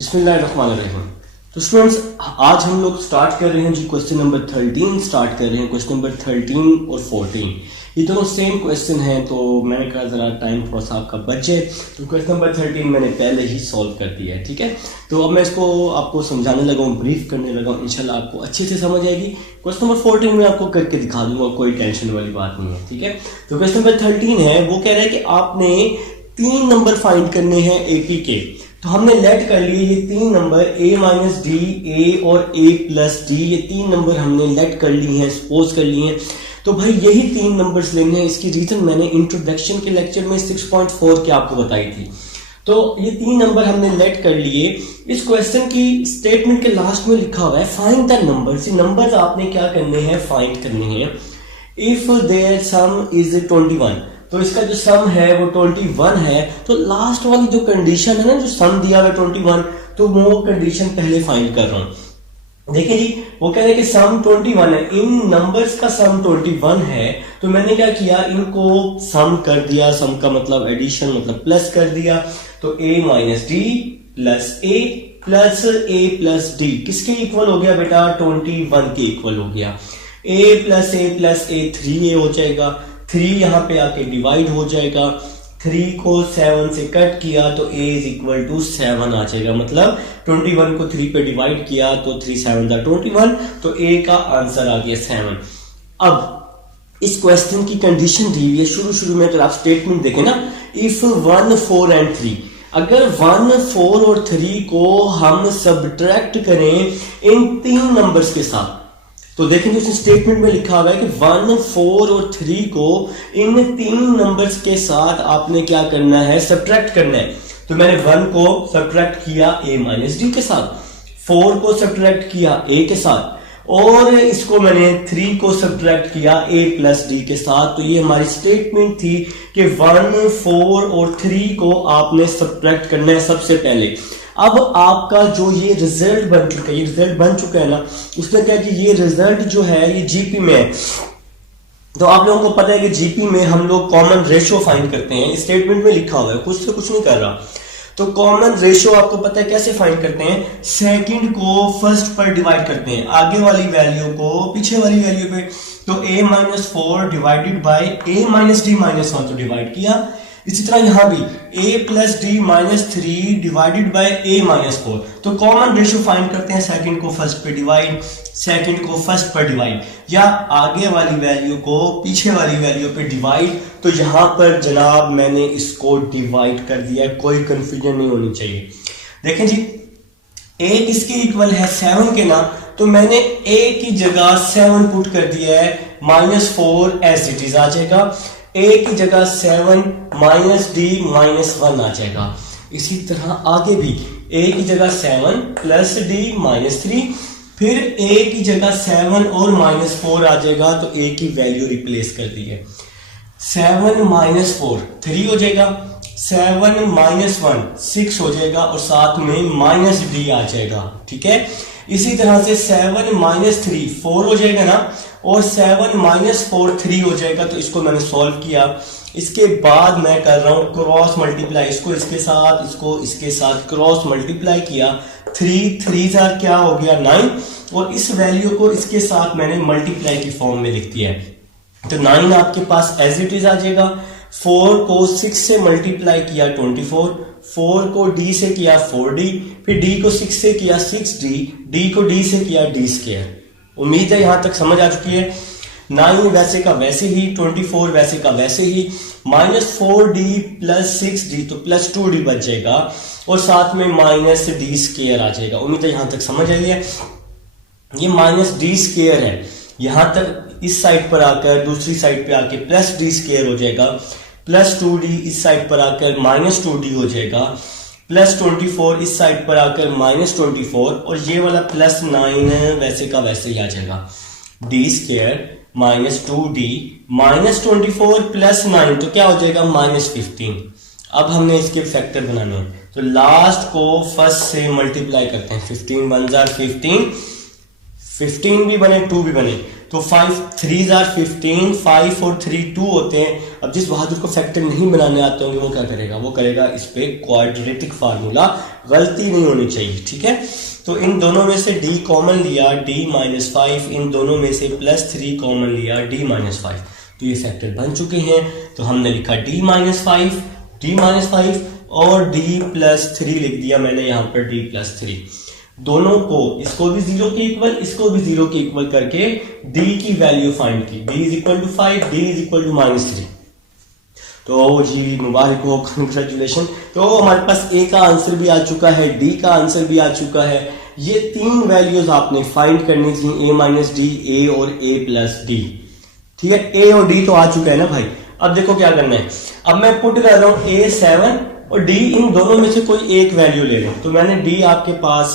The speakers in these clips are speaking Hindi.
बिस्मिल्लाहिर्रहमानिर्रहीम। तो स्टूडेंट्स, आज हम लोग स्टार्ट कर रहे हैं जी क्वेश्चन नंबर 13 स्टार्ट कर रहे हैं। क्वेश्चन नंबर 13 और 14 ये दोनों सेम क्वेश्चन हैं, तो मैंने कहा ज़रा टाइम थोड़ा सा आपका बचे, तो क्वेश्चन नंबर 13 मैंने पहले ही सॉल्व कर दिया है। ठीक है, तो अब मैं इसको आपको समझाने लगा हूँ, ब्रीफ करने लगा हूँ, इंशाल्लाह आपको अच्छे से समझ आएगी। क्वेश्चन नंबर 14 में आपको करके दिखा दूंगा, कोई टेंशन वाली बात नहीं है। ठीक है, तो क्वेश्चन नंबर 13 है, वो कह रहा है कि आपने 3 नंबर फाइंड करने हैं ए पी के। तो हमने लेट कर लिए ये 3 नंबर a माइनस डी, ए और a प्लस डी, ये 3 नंबर हमने लेट कर लिए हैं, सपोज कर लिए हैं। तो भाई यही 3 नंबर्स लेने हैं। इसकी रीजन मैंने इंट्रोडक्शन के लेक्चर में 6.4 के आपको बताई थी। तो ये 3 नंबर हमने लेट कर लिए। इस क्वेश्चन की स्टेटमेंट के लास्ट में लिखा हुआ है फाइंड द नंबर। नंबर आपने क्या करने हैं, फाइंड करने हैं। इफ देयर सम इज 21, तो इसका जो सम है वो 21 है। तो लास्ट वाली जो कंडीशन है ना, जो सम दिया हुआ 21, तो वो कंडीशन पहले फाइंड कर रहा हूं। देखिए जी, वो कह रहे हैं कि सम 21 है, इन नंबर्स का सम 21 है। तो मैंने क्या किया, इनको सम कर दिया। सम का मतलब एडिशन, मतलब प्लस कर दिया। तो a minus D plus a plus D किसके इक्वल हो गया बेटा, 21 के इक्वल हो गया। a प्लस a 3a हो जाएगा। 3 यहाँ पे आके डिवाइड हो जाएगा। 3 को 7 से कट किया तो a इज इक्वल टू 7 आ जाएगा। मतलब 21 को 3 पे डिवाइड किया तो 3 7 21, तो a का आंसर आ गया 7। अब इस क्वेश्चन की कंडीशन दी हुई है शुरू में, अगर आप स्टेटमेंट देखें ना, इफ 1 4 एंड 3, अगर 1 4 और 3 को हम सब्ट्रैक्ट करें इन 3 नंबर्स के साथ, तो देखेंगे उस स्टेटमेंट में लिखा हुआ है कि 1 4 और 3 को इन 3 नंबर्स के साथ आपने क्या करना है, सब्ट्रैक्ट करना है। तो मैंने 1 को सब्ट्रैक्ट किया a माइनस डी के साथ, 4 को सब्ट्रैक्ट किया a के साथ, और इसको मैंने 3 को सब्ट्रैक्ट किया a प्लस डी के साथ। तो ये हमारी स्टेटमेंट थी कि 1 4 और 3 को आपने सब्ट्रैक्ट करना है सबसे पहले। अब आपका जो ये रिजल्ट बन चुका है ना, उसने क्या कि ये रिजल्ट जो है ये जीपी में है। तो आप लोगों को पता है कि जीपी में हम लोग कॉमन रेशियो फाइंड करते हैं। स्टेटमेंट में लिखा हुआ है, कुछ से कुछ नहीं कर रहा। तो कॉमन रेशियो आपको पता है कैसे फाइंड करते हैं, सेकंड को फर्स्ट पर डिवाइड करते हैं, आगे वाली वैल्यू को पीछे वाली वैल्यू पे। तो a minus 4 divided by a minus D minus 1, तो डिवाइड किया। इसी तरह यहां भी a plus D minus 3 divided by a minus 4। तो कॉमन रेशियो फाइंड करते हैं, सेकंड को फर्स्ट पे डिवाइड, सेकंड को फर्स्ट पर डिवाइड, या आगे वाली वैल्यू को पीछे वाली वैल्यू पे डिवाइड। तो यहां पर जनाब मैंने इसको डिवाइड कर दिया, कोई कंफ्यूजन नहीं होनी चाहिए। देखें जी, a किसके इक्वल है, 7 के ना, तो मैंने a की जगह 7 पुट कर दिया है, माइनस 4 एज इट इज आ जाएगा। a की जगह 7 माइनस डी माइनस 1 आ जाएगा। इसी तरह आगे भी a की जगह 7 प्लस डी माइनस 3, फिर a की जगह 7 और माइनस 4 आ जाएगा। तो a की वैल्यू रिप्लेस कर दी है, 7 माइनस 4 3 हो जाएगा, 7 माइनस 1 6 हो जाएगा, और साथ में माइनस डी आ जाएगा। ठीक है, इसी तरह से 7 माइनस 3 4 हो जाएगा ना, और 7 माइनस 4 3 हो जाएगा। तो इसको मैंने सॉल्व किया। इसके बाद मैं कर रहा हूं क्रॉस मल्टीप्लाई, इसको इसके साथ, इसको इसके साथ क्रॉस मल्टीप्लाई किया। 3 3 क्या हो गया 9, और इस वैल्यू को इसके साथ मैंने मल्टीप्लाई की फॉर्म में लिख दिया है। तो 9 आपके पास एज इट इज आ जाएगा। 4 को 6 से मल्टीप्लाई किया 24, 4 को d से किया 4d, फिर d को 6 से किया 6d, d को d से किया d स्क्वायर। उम्मीद है यहां तक समझ आ चुकी है। 9 वैसे का वैसे ही, 24 वैसे का वैसे ही, माइनस 4d प्लस 6d, तो प्लस 2d बच जाएगा, और साथ में माइनस d स्क्वायर आ जाएगा। उम्मीद है यहां तक समझ आई है। ये माइनस d स्क्वायर है, यहां तक इस साइड पर आकर दूसरी साइड पे आके प्लस d स्क्वायर हो जाएगा, प्लस 2d इस साइड पर आकर माइनस 2d हो जाएगा, प्लस 24 इस साइड पर आकर माइनस 24, और ये वाला प्लस 9 वैसे का वैसे ही आ जाएगा। d square minus 2d minus 24 plus 9, तो क्या हो जाएगा माइनस 15। अब हमने इसके फैक्टर बनाने हैं, तो लास्ट को फर्स्ट से मल्टीप्लाई करते हैं। 15 1 15, 15 भी बने 2 भी बने, तो 5 3s are 15, 5 और 3 2 होते हैं। अब जिस बहादुर को फैक्टर नहीं बनाने आते होंगे वो क्या करेगा, वो करेगा इस पे क्वाड्रेटिक फार्मूला, गलती नहीं होनी चाहिए, ठीक है। तो इन दोनों में से d कॉमन लिया, d माइनस 5, इन दोनों में से +3 कॉमन लिया, d माइनस 5, तो ये फैक्टर बन चुके हैं। तो हमने लिखा d माइनस 5 और d प्लस 3 लिख दिया मैंने यहाँ पर, d प्लस 3, दोनों को, इसको भी 0 के इक्वल, इसको भी 0 के इक्वल करके d की वैल्यू फाइंड की, d is equal to 5, d is equal to -3। तो जी मुबारक हो, कंग्रेचुलेशन। तो हमारे पास a का आंसर भी आ चुका है, d का आंसर भी आ चुका है। ये 3 वैल्यूज आपने फाइंड करनी थी, a माइनस डी, a और a प्लस डी, ठीक है। a और d तो आ चुका है ना भाई। अब देखो क्या करना है, अब मैं पुट कर रहा हूं a 7 और d, इन दोनों में से कोई एक वैल्यू ले रहे हैं, तो मैंने d आपके पास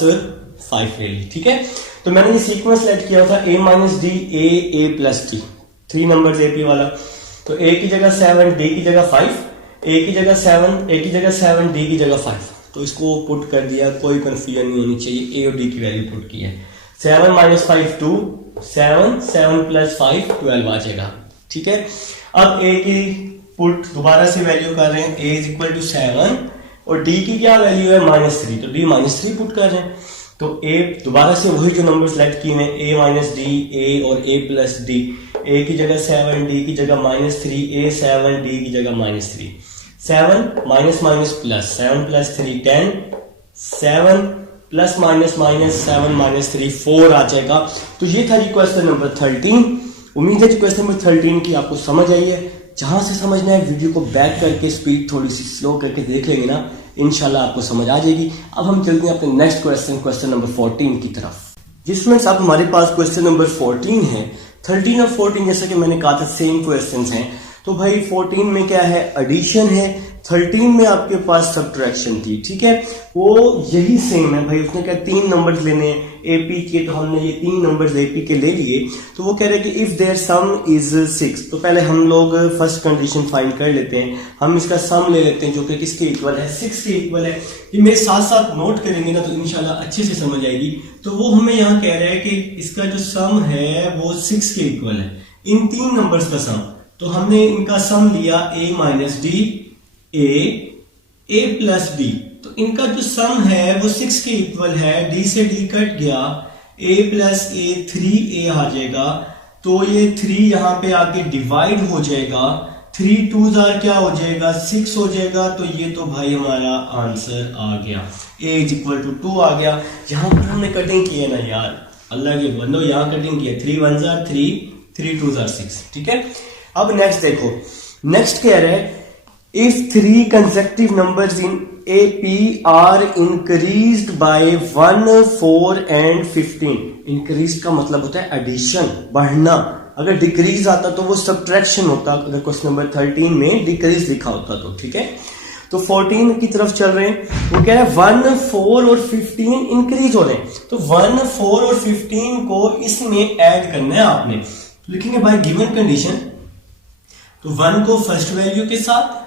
5 ले ली, ठीक है। तो मैंने ये सीक्वेंस सेलेक्ट किया था a minus d, a plus D, 3 number AP वाला। तो a की जगह 7, d की जगह 5, a की जगह 7, d की जगह 5, तो इसको पुट कर दिया, कोई कंफ्यूजन नहीं होनी चाहिए, a और d की वैल्यू पुट की है। 7 माइनस 5 2, 7 प्लस 5 12 आ जाएगा, ठीक है। अब a की पुट दोबारा से वैल्यू कर रहे हैं, a इज इक्वल टू 7 और d की क्या वैल्यू है -3, तो d -3 पुट कर रहे हैं। तो a दोबारा से वही जो नंबर सेलेक्ट किए हैं, a माइनस डी, a और a प्लस डी, a की जगह 7, d की जगह -3, a 7, d की जगह -3, 7 minus minus plus, 7 plus 3 10, 7 plus minus minus 7 minus 3 4 आ जाएगा। तो ये था जी क्वेश्चन नंबर 13। उम्मीद है कि क्वेश्चन नंबर 13 की आपको समझ आई है। जहां से समझना है वीडियो को बैक करके स्पीड थोड़ी सी स्लो करके देख लेंगे ना, इंशाल्लाह आपको समझ आ जाएगी। अब हम चलते हैं अपने नेक्स्ट क्वेश्चन नंबर 14 की तरफ। जी स्टूडेंट्स, अब हमारे पास क्वेश्चन नंबर 14 है। 13 और 14 जैसा कि मैंने कहा था सेम क्वेश्चंस हैं। तो भाई 14 में क्या है, एडिशन है, 13 में आपके पास सब्ट्रैक्शन थी, ठीक है। वो यही सेम है भाई, उसने क्या 3 नंबर्स लेने हैं AP के, तो हमने ये 3 नंबर्स AP के ले लिए। तो वो कह रहे हैं कि इफ देयर सम इज 6, तो पहले हम लोग फर्स्ट कंडीशन फाइंड कर लेते हैं। हम इसका सम ले लेते हैं जो कि किसके इक्वल है, 6 के इक्वल है। ये मेरे साथ साथ नोट करेंगे ना तो इंशाल्लाह अच्छे से समझ आएगी। तो वो हमें यहाँ कह रहे हैं कि इसका जो सम है वो 6 के इक्वल है, इन 3 नंबर्स का सम। तो हमने इनका सम लिया a minus d, a plus d, तो इनका जो सम है वो 6 के इक्वल है। d से d कट गया, a प्लस a 3a आ जाएगा। तो ये 3 यहाँ पे आके डिवाइड हो जाएगा, 3 2s are क्या हो जाएगा 6 हो जाएगा। तो ये तो भाई हमारा आंसर आ गया, a इज इक्वल टू 2 आ गया। यहाँ पर हमने कटिंग की है ना यार, अल्लाह के बंदो, यहाँ कटिंग की है, 3 1s are 3, 3 2s are 6, ठीक है। अब नेक्स्ट देखो, नेक्स्ट कह रहे हैं if 3 consecutive numbers in AP are increased by 1 4 and 15, increased का मतलब होता है एडिशन, बढ़ना। अगर डिक्रीज आता तो वो सब्ट्रैक्शन होता, अगर क्वेश्चन नंबर 13 में डिक्रीज लिखा होता तो, ठीक है। तो 14 की तरफ चल रहे हैं, वो कह रहे हैं 1 4 और 15 इंक्रीज हो रहे हैं। तो 1 4 और 15 को इसमें ऐड करना है आपने। तो लिखेंगे बाय गिवन कंडीशन, तो 1 को फर्स्ट वैल्यू के साथ,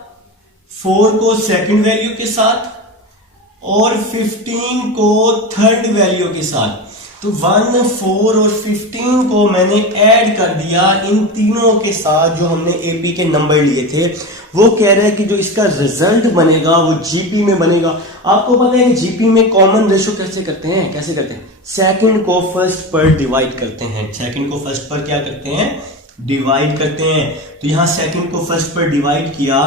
4 को सेकंड वैल्यू के साथ और 15 को थर्ड वैल्यू के साथ। तो 1 4 और 15 को मैंने ऐड कर दिया इन तीनों के साथ जो हमने AP के नंबर लिए थे। वो कह रहे हैं कि जो इसका रिजल्ट बनेगा वो GP में बनेगा। आपको पता है कि GP में कॉमन रेशो कैसे करते हैं, कैसे करते हैं, सेकंड को फर्स्ट पर डिवाइड करते हैं। सेकंड को फर्स्ट पर क्या करते हैं, डिवाइड करते हैं। तो यहां सेकंड को फर्स्ट पर डिवाइड किया,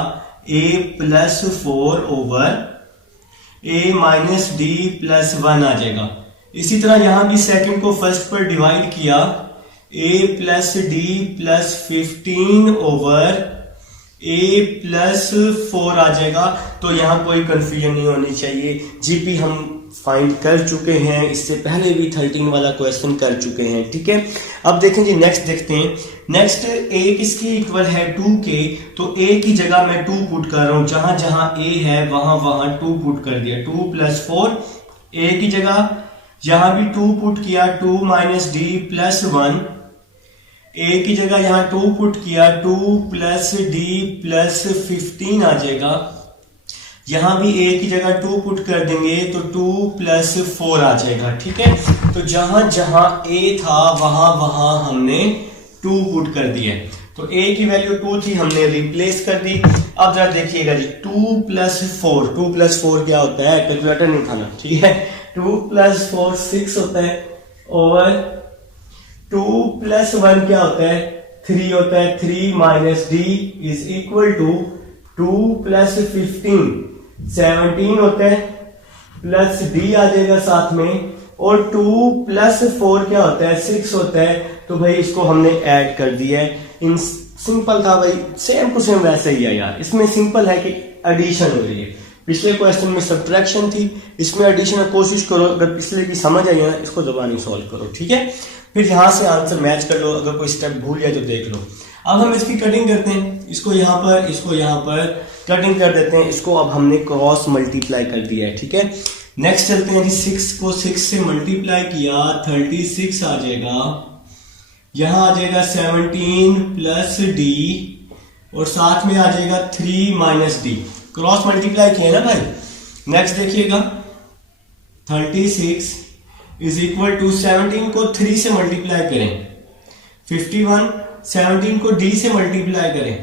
a plus 4 over a minus D plus 1 आ जाएगा। इसी तरह यहां भी सेकंड को फर्स्ट पर डिवाइड किया, a plus D plus 15 over a plus 4 आ जाएगा। तो यहां कोई कंफ्यूजन नहीं होनी चाहिए, GP हम फाइंड कर चुके हैं, इससे पहले भी 13 वाला क्वेश्चन कर चुके हैं, ठीक है। अब देखें जी, नेक्स्ट देखते हैं। नेक्स्ट a किसकी इक्वल है 2 के, तो a की जगह मैं 2 पुट कर रहा हूं, जहां जहां a है वहां वहां 2 पुट कर दिया, 2 प्लस 4। a की जगह यहां भी 2 पुट किया, 2 माइनस डी प्लस 1। a की जगह यहां 2 पुट किया, 2 प्लस डी प्लस 15 आ जाएगा। यहाँ भी a की जगह 2 पुट कर देंगे तो 2 प्लस 4 आ जाएगा, ठीक है। तो जहां जहां a था वहां वहां हमने 2 पुट कर दिया। तो a की वैल्यू 2 थी, हमने रिप्लेस कर दी। अब जरा देखिएगा जी, 2 प्लस 4 क्या होता है, कैलकुलेटर नहीं उठाना, ठीक है। 2 प्लस 4 6 होता है, और 2 प्लस 1 क्या होता है, 3 होता है। 3 minus d is equal to 2 plus 15 17 होता है, प्लस d आ जाएगा साथ में, और 2 प्लस 4 क्या होता है, 6 होता है। तो भाई इसको हमने ऐड कर दिया है। इन सिंपल था भाई, सेम टू सेम वैसे ही है यार। इसमें सिंपल है कि एडिशन हो रही है। पिछले क्वेश्चन में सब्ट्रैक्शन थी, इसमें एडिशन की कोशिश करो। अगर पिछले की समझ आई है ना, इसको ज़बानी सॉल्व करो, ठीक है। फिर यहां से आंसर मैच कर लो, अगर कोई स्टेप भूल जाए तो देख लो। अब हम इसकी कटिंग करते हैं, इसको यहाँ पर कटिंग कर देते हैं। इसको अब हमने क्रॉस मल्टीप्लाई कर दिया है, ठीक है। नेक्स्ट चलते हैं जी, 6 को 6 से मल्टीप्लाई किया 36 आ जाएगा। यहां आ जाएगा 17 प्लस डी, और साथ में आ जाएगा 3 माइनस डी। क्रॉस मल्टीप्लाई किया ना भाई। नेक्स्ट देखिएगा, 36 इज इक्वल टू 17 को 3 से मल्टीप्लाई करें 51, 17 को d से मल्टीप्लाई करें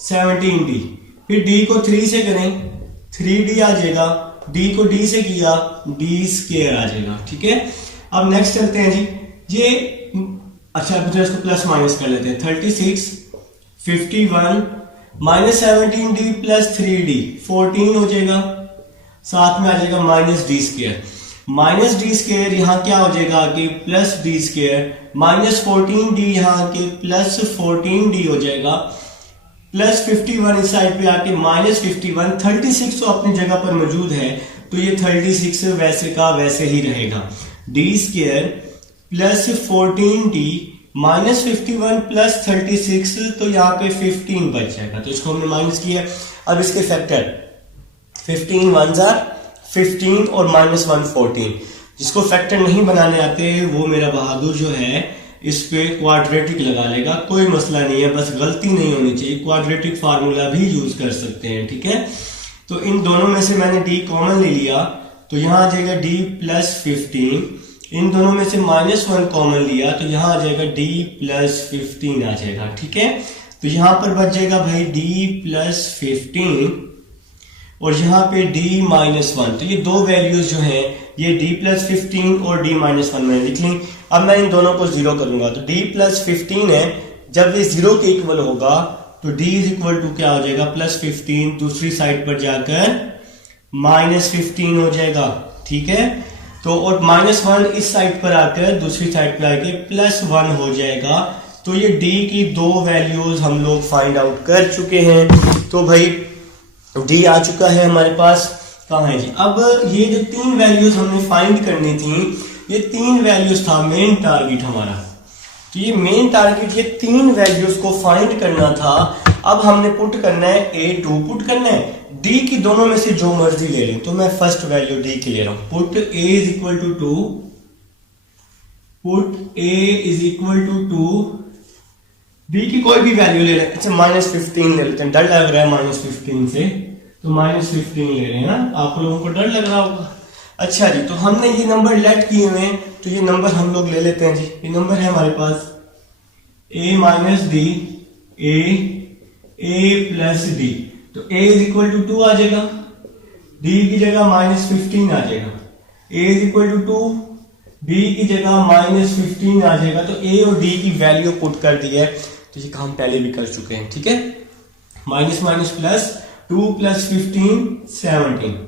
17d, फिर d को 3 से करें 3d आ जाएगा, d को d से किया d स्क्वायर आ जाएगा, ठीक है। अब नेक्स्ट चलते हैं जी, ये अच्छा इसको प्लस माइनस कर लेते हैं। 36 51 माइनस 17d प्लस 3d 14 हो जाएगा, साथ में आ जाएगा minus D square. Minus D square यहाँ क्या हो जाएगा आगे, plus D square, minus 14d यहाँ के प्लस 14d हो जाएगा, प्लस 51 इस साइड पे आके माइनस 51। 36 तो अपनी जगह पर मौजूद है, तो ये 36 वैसे का वैसे ही रहेगा। D square plus 14d minus 51 plus 36, तो यहाँ पे 15 बच जाएगा, तो इसको हमने माइनस किया। अब इसके फैक्टर 15 1 जार 15 और माइनस 1 14। जिसको फैक्टर नहीं बनाने आते वो मेरा बहादुर जो है इस पे क्वाड्रेटिक लगा लेगा, कोई मसला नहीं है, बस गलती नहीं होनी चाहिए। क्वाड्रेटिक फार्मूला भी यूज कर सकते हैं, ठीक है। तो इन दोनों में से मैंने d कॉमन ले लिया, तो यहाँ आ जाएगा d प्लस 15। इन दोनों में से माइनस 1 कॉमन लिया, तो यहाँ आ जाएगा d प्लस 15 आ जाएगा, ठीक है। तो यहाँ पर बच जाएगा भाई d प्लस 15, और यहाँ पे d माइनस 1। तो ये दो वैल्यूज जो हैं, ये d प्लस 15 और d माइनस 1 मैंने लिख ली। अब मैं इन दोनों को जीरो करूंगा, तो d प्लस 15 है, जब ये जीरो के इक्वल होगा तो d इज इक्वल टू क्या हो जाएगा, प्लस 15, दूसरी साइड पर जाकर माइनस 15 हो जाएगा, ठीक है। तो और माइनस 1 इस साइड पर आकर दूसरी साइड पर आके प्लस 1 हो जाएगा। तो ये d की दो वैल्यूज हम लोग फाइंड आउट कर चुके हैं। तो भाई d आ चुका है हमारे पास, कहाँ है जी। अब ये जो 3 वैल्यूज हमने फाइंड करनी थी, ये 3 वैल्यूज था मेन टारगेट हमारा। तो ये मेन टारगेट, ये 3 वैल्यूज को फाइंड करना था। अब हमने पुट करना है a2 पुट करना है, d की दोनों में से जो मर्जी ले लें। तो मैं फर्स्ट वैल्यू d की ले रहा हूं, put a is equal to 2, put a is equal to 2, d की कोई भी वैल्यू ले लें। अच्छा माइनस 15 ले लेते हैं, डर लग रहा है माइनस 15 से, तो माइनस 15 ले रहे हैं ना, आप लोगों को डर लग रहा होगा। अच्छा जी, तो हमने ये नंबर लेट किए हुए हैं, तो ये नंबर हम लोग ले लेते हैं जी। ये नंबर है हमारे पास a minus d, a plus d, तो a इज इक्वल टू 2 आ जाएगा, d की जगह माइनस 15 आ जाएगा, a is equal to 2, d की जगह माइनस 15 आ जाएगा। तो a और d की वैल्यू पुट कर दी है, तो ये काम पहले भी कर चुके हैं, ठीक है। माइनस माइनस प्लस, 2 प्लस 15 17,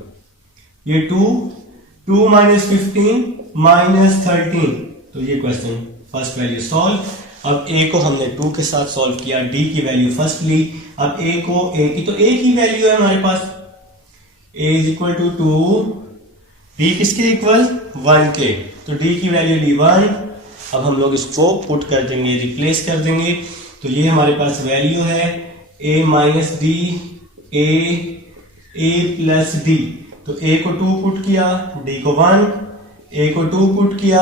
ये 2 माइनस 15 माइनस 13। तो ये क्वेश्चन फर्स्ट वैल्यू सॉल्व। अब a को हमने 2 के साथ सॉल्व किया, d की वैल्यू फर्स्ट ली। अब a को a की, तो a की वैल्यू है हमारे पास a is equal to 2, d किसके इक्वल 1 के, तो d की वैल्यू ली 1। अब हम लोग इसको पुट कर देंगे, रिप्लेस कर देंगे। तो ये हमारे पास वैल्यू है a minus d, a plus d. तो a को 2 पुट किया, d को 1, a को 2 पुट किया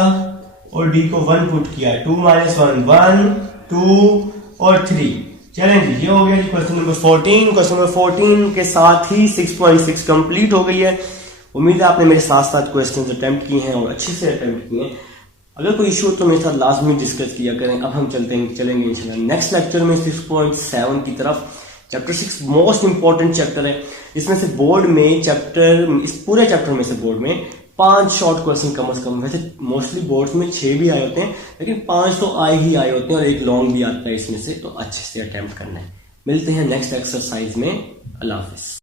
और d को 1 पुट किया। 2 माइनस 1 1, 2 और 3, चलें जी, ये हो गया जी क्वेश्चन नंबर 14। क्वेश्चन नंबर 14 के साथ ही 6.6 कंप्लीट हो गई है। उम्मीद है आपने मेरे साथ साथ क्वेश्चन अटेम्प्ट किए हैं और अच्छे से अटेम्प्ट किए हैं। अगर कोई इशू हो तो मेरे साथ लाजमी डिस्कस किया करें। अब हम चलेंगे इंशाल्लाह नेक्स्ट लेक्चर में 6.7 की तरफ। चैप्टर 6 मोस्ट इंपॉर्टेंट चैप्टर है। इसमें से बोर्ड में इस पूरे चैप्टर में से बोर्ड में 5 शॉर्ट क्वेश्चन कम से कम, वैसे मोस्टली बोर्ड्स में 6 भी आए होते हैं लेकिन 5 तो आए होते हैं और एक लॉन्ग भी आता है इसमें से, तो अच्छे से अटेम्प्ट करना है। मिलते हैं नेक्स्ट एक्सरसाइज में। अल्लाह हाफिज।